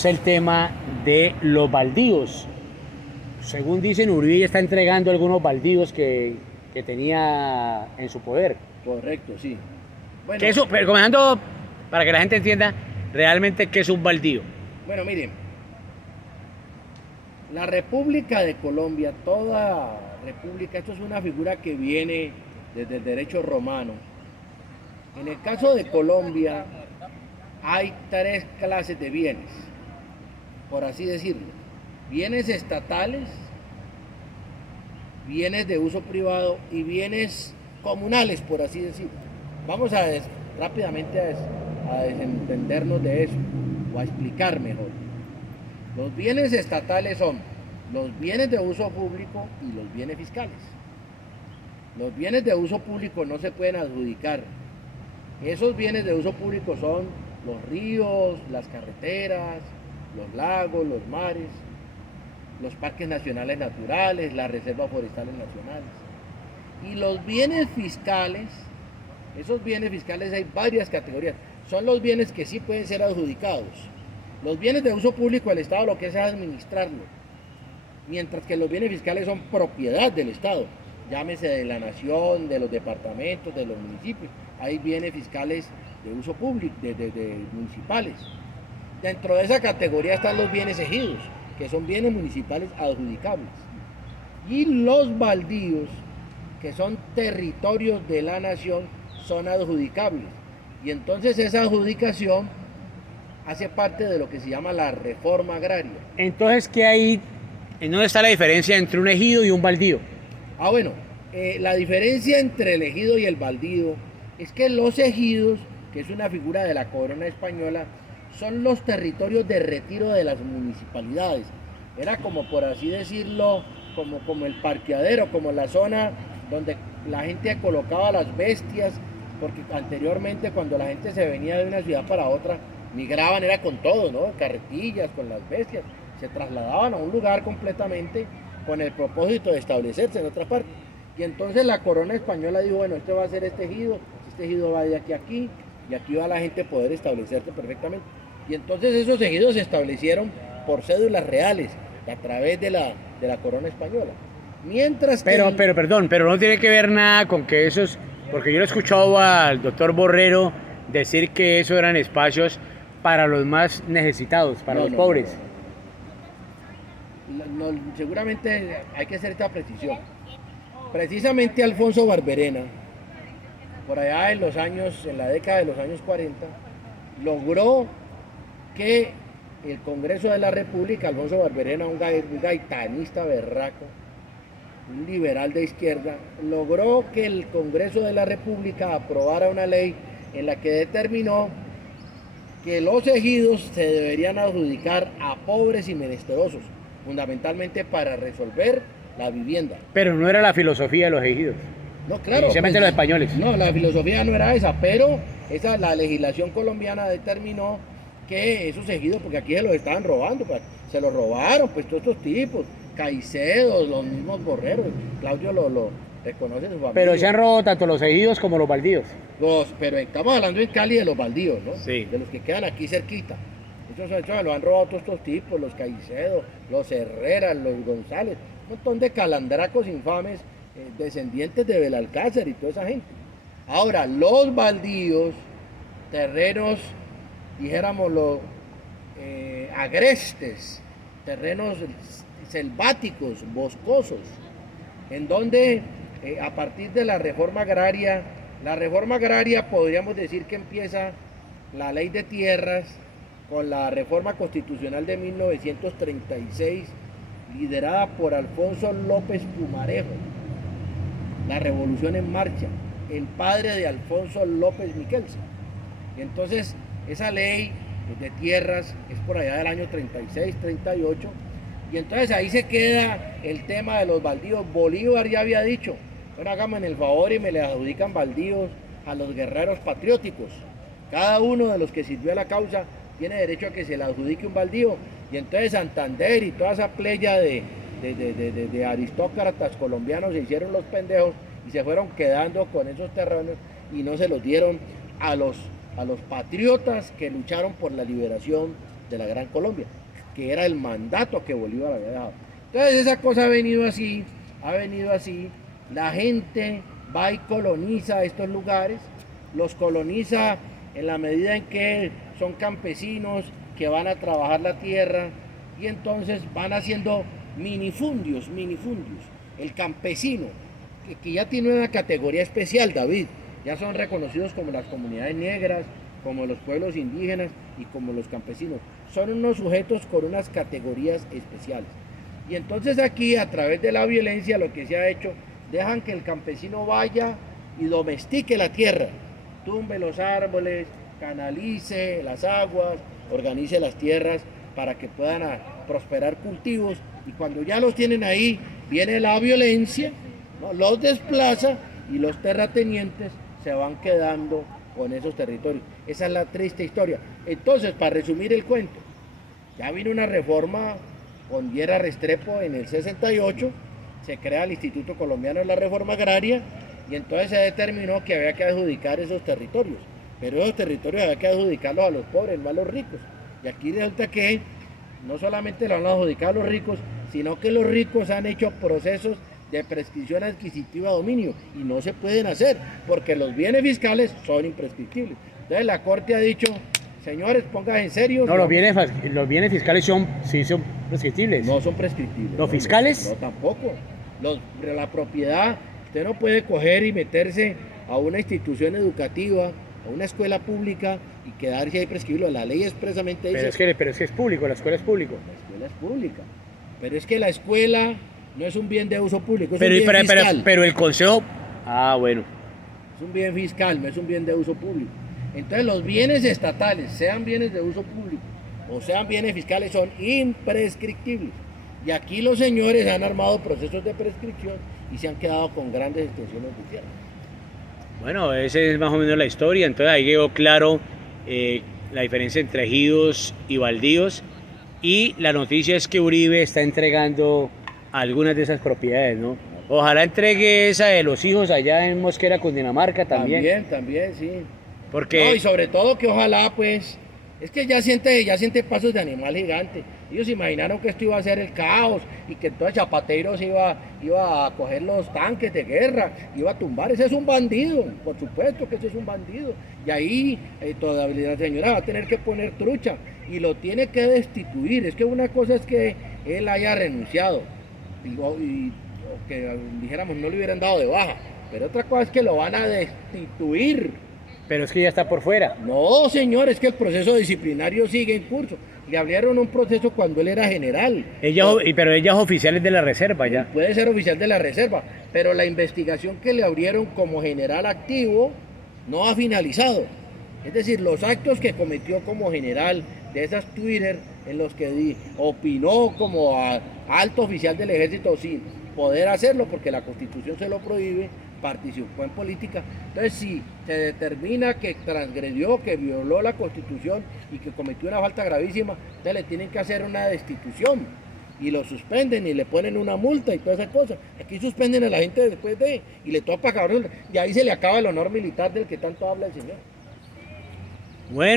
es el tema de los baldíos. Según dicen, Uribe ya está entregando algunos baldíos que tenía en su poder. Correcto, sí. Bueno, ¿Qué es, pero comenzando para que la gente entienda realmente qué es un baldío? bueno, miren, la República de Colombia, toda república, esto es una figura que viene desde el derecho romano. En el caso de Colombia hay tres clases de bienes, por así decirlo. Bienes estatales, bienes de uso privado y bienes comunales, por así decirlo. Vamos rápidamente a desentendernos de eso, o a explicar mejor. Los bienes estatales son los bienes de uso público y los bienes fiscales. Los bienes de uso público no se pueden adjudicar. Esos bienes de uso público son los ríos, las carreteras, los lagos, los mares, los parques nacionales naturales, las reservas forestales nacionales. Y los bienes fiscales, esos bienes fiscales hay varias categorías, son los bienes que sí pueden ser adjudicados. Los bienes de uso público, el Estado lo que hace es administrarlo, mientras que los bienes fiscales son propiedad del Estado, llámese de la nación, de los departamentos, de los municipios. Hay bienes fiscales de uso público, de municipales. Dentro de esa categoría están los bienes ejidos, que son bienes municipales adjudicables. Y los baldíos, que son territorios de la nación, son adjudicables. Y entonces esa adjudicación hace parte de lo que se llama la reforma agraria. Entonces, ¿qué hay? ¿En dónde está la diferencia entre un ejido y un baldío? Bueno, la diferencia entre el ejido y el baldío es que los ejidos, que es una figura de la corona española, son los territorios de retiro de las municipalidades. Era como, por así decirlo, como el parqueadero, como la zona donde la gente colocaba las bestias, porque anteriormente cuando la gente se venía de una ciudad para otra, migraban, era con todo, ¿no? Carretillas, con las bestias, se trasladaban a un lugar completamente con el propósito de establecerse en otra parte. Y entonces la corona española dijo, bueno, este va a ser este ejido va de aquí a aquí, y aquí va la gente a poder establecerse perfectamente. Y entonces esos ejidos se establecieron por cédulas reales, a través de la corona española. Mientras que... Pero no tiene que ver nada con que esos, porque yo lo he escuchado al doctor Borrero decir que esos eran espacios para los más necesitados, para los pobres. Seguramente hay que hacer esta precisión. Precisamente Alfonso Barberena, por allá en la década de los años 40, logró que el Congreso de la República, Alfonso Barberena, un gaitanista berraco, un liberal de izquierda, logró que el Congreso de la República aprobara una ley en la que determinó que los ejidos se deberían adjudicar a pobres y menesterosos, fundamentalmente para resolver la vivienda. Pero no era la filosofía de los ejidos. No, claro. Especialmente los españoles. No, la filosofía no era esa, pero la legislación colombiana determinó que esos ejidos, porque aquí se los estaban robando, pues, se los robaron, pues todos estos tipos, Caicedo, los mismos Borreros, Claudio lo reconoce en su familia. Pero se han robado tanto los ejidos como los baldíos. Pero estamos hablando en Cali de los baldíos, ¿no? Sí. De los que quedan aquí cerquita. Esos se lo han robado todos estos tipos, los Caicedo, los Herrera, los González, un montón de calandracos infames, descendientes de Belalcázar y toda esa gente. Ahora, los baldíos, terrenos, dijéramoslo, agrestes, terrenos selváticos, boscosos, en donde a partir de la reforma agraria podríamos decir que empieza la ley de tierras con la reforma constitucional de 1936, liderada por Alfonso López Pumarejo, la revolución en marcha, el padre de Alfonso López Miquelsen. Y entonces esa ley de tierras es por allá del año 36, 38, y entonces ahí se queda el tema de los baldíos. Bolívar ya había dicho, bueno, háganme el favor y me le adjudican baldíos a los guerreros patrióticos. Cada uno de los que sirvió a la causa tiene derecho a que se le adjudique un baldío. Y entonces Santander y toda esa playa de aristócratas colombianos se hicieron los pendejos y se fueron quedando con esos terrenos y no se los dieron a los patriotas que lucharon por la liberación de la Gran Colombia, que era el mandato que Bolívar había dejado. Entonces esa cosa ha venido así, la gente va y coloniza estos lugares, los coloniza en la medida en que son campesinos que van a trabajar la tierra y entonces van haciendo minifundios. El campesino, que ya tiene una categoría especial, David, ya son reconocidos como las comunidades negras, como los pueblos indígenas y como los campesinos. Son unos sujetos con unas categorías especiales. Y entonces aquí, a través de la violencia, lo que se ha hecho, dejan que el campesino vaya y domestique la tierra, tumbe los árboles, canalice las aguas, organice las tierras para que puedan prosperar cultivos, y cuando ya los tienen ahí, viene la violencia, ¿no? Los desplaza y los terratenientes se van quedando con esos territorios. Esa es la triste historia. Entonces, para resumir el cuento, ya vino una reforma con Viera Restrepo en el 68, se crea el Instituto Colombiano de la Reforma Agraria, y entonces se determinó que había que adjudicar esos territorios, pero esos territorios había que adjudicarlos a los pobres, no a los ricos. Y aquí resulta que no solamente lo han adjudicado a los ricos, sino que los ricos han hecho procesos de prescripción adquisitiva a dominio, y no se pueden hacer, porque los bienes fiscales son imprescriptibles. Entonces la Corte ha dicho, señores, pónganse en serio. No, los bienes fiscales sí son prescriptibles. No son prescriptibles. ¿Los fiscales? No, tampoco. La propiedad, usted no puede coger y meterse a una institución educativa, a una escuela pública y quedarse ahí prescribido. La ley expresamente dice... Pero es que es público, la escuela es público. La escuela es pública. Pero es que la escuela no es un bien de uso público, es un bien fiscal. Pero el consejo... Ah, bueno. Es un bien fiscal, no es un bien de uso público. Entonces los bienes estatales, sean bienes de uso público o sean bienes fiscales, son imprescriptibles. Y aquí los señores han armado procesos de prescripción y se han quedado con grandes extensiones de tierra. Bueno, esa es más o menos la historia. Entonces ahí quedó claro la diferencia entre ejidos y baldíos. Y la noticia es que Uribe está entregando algunas de esas propiedades, ¿no? Ojalá entregue esa de los hijos allá en Mosquera, Cundinamarca también. También, sí. Porque... No, y sobre todo que ojalá, pues, es que ya siente pasos de animal gigante. Ellos imaginaron que esto iba a ser el caos y que entonces Zapateros iba a coger los tanques de guerra, iba a tumbar. Ese es un bandido, por supuesto que ese es un bandido. Y ahí todavía la señora va a tener que poner trucha y lo tiene que destituir. Es que una cosa es que él haya renunciado y que dijéramos no le hubieran dado de baja, pero otra cosa es que lo van a destituir. Pero es que ya está por fuera. No, señor, es que el proceso disciplinario sigue en curso. Le abrieron un proceso cuando él era general. Pero ella es oficial de la reserva ya. Puede ser oficial de la reserva, pero la investigación que le abrieron como general activo no ha finalizado. Es decir, los actos que cometió como general de esas Twitter en los que opinó como alto oficial del ejército sin poder hacerlo porque la Constitución se lo prohíbe, participó en política. Entonces, si se determina que transgredió, que violó la Constitución y que cometió una falta gravísima, entonces le tienen que hacer una destitución y lo suspenden y le ponen una multa y toda esa cosa. Aquí suspenden a la gente después y le toca pagar, y ahí se le acaba el honor militar del que tanto habla el señor. Bueno.